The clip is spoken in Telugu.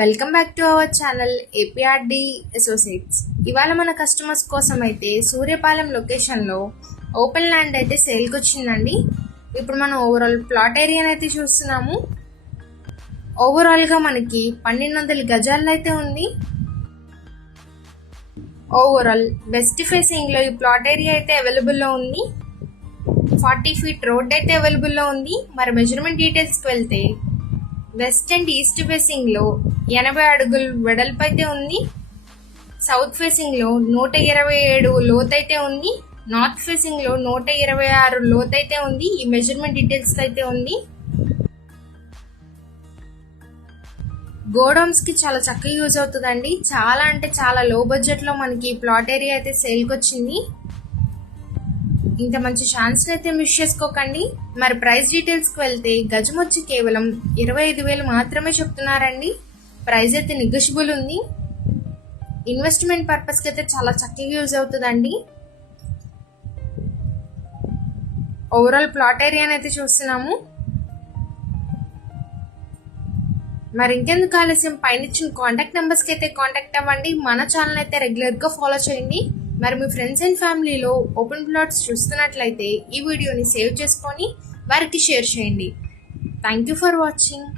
Welcome back to our channel APRD associates. ఇవాళ మన కస్టమర్స్ కోసం అయితే సూర్యపాలెం లొకేషన్లో ఓపెన్ ల్యాండ్ అయితే సేల్కి వచ్చిందండి. ఇప్పుడు మనం ఓవరాల్ ప్లాట్ ఏరియాని అయితే చూస్తున్నాము. ఓవరాల్గా మనకి 1200 గజాల్లో అయితే ఉంది. ఓవరాల్ వెస్ట్ ఫేసింగ్లో ఈ ప్లాట్ ఏరియా అయితే అవైలబుల్లో ఉంది. 40 ఫీట్ రోడ్ అయితే అవైలబుల్లో ఉంది. మరి మెజర్మెంట్ డీటెయిల్స్కి వెళ్తే వెస్ట్ అండ్ ఈస్ట్ ఫేసింగ్ లో 80 అడుగులు వెడల్పు అయితే ఉంది. సౌత్ ఫేసింగ్ లో 127 లోత్ అయితే ఉంది. నార్త్ ఫేసింగ్ లో 126 లోత్ అయితే ఉంది. ఈ మెజర్మెంట్ డీటెయిల్స్ అయితే ఉంది. గోడౌన్స్ కి చాలా చక్కగా యూజ్ అవుతుందండి. చాలా అంటే చాలా లో బడ్జెట్ లో మనకి ప్లాట్ ఏరియా అయితే సేల్కి వచ్చింది. ఇంత మంచి ఛాన్స్ అయితే మిస్ చేసుకోకండి. మరి ప్రైస్ డీటెయిల్స్కి వెళ్తే గజం వచ్చి కేవలం 25,000 మాత్రమే చెప్తున్నారండి. ప్రైస్ అయితే నెగోషియబుల్ ఉంది. ఇన్వెస్ట్మెంట్ పర్పస్కి అయితే చాలా చక్కగా యూజ్ అవుతుందండి. ఓవరాల్ ప్లాట్ ఏరియాని అయితే చూస్తున్నాము. మరి ఇంకెందుకు ఆలస్యం, పైన ఇచ్చిన కాంటాక్ట్ నెంబర్స్కి అయితే కాంటాక్ట్ అవ్వండి. మన ఛానల్ అయితే రెగ్యులర్గా ఫాలో చేయండి. మరి మీ ఫ్రెండ్స్ అండ్ ఫ్యామిలీలో ఓపెన్ ప్లాట్స్ చూస్తున్నట్లయితే ఈ వీడియోని సేవ్ చేసుకొని వారికి షేర్ చేయండి. Thank you for watching.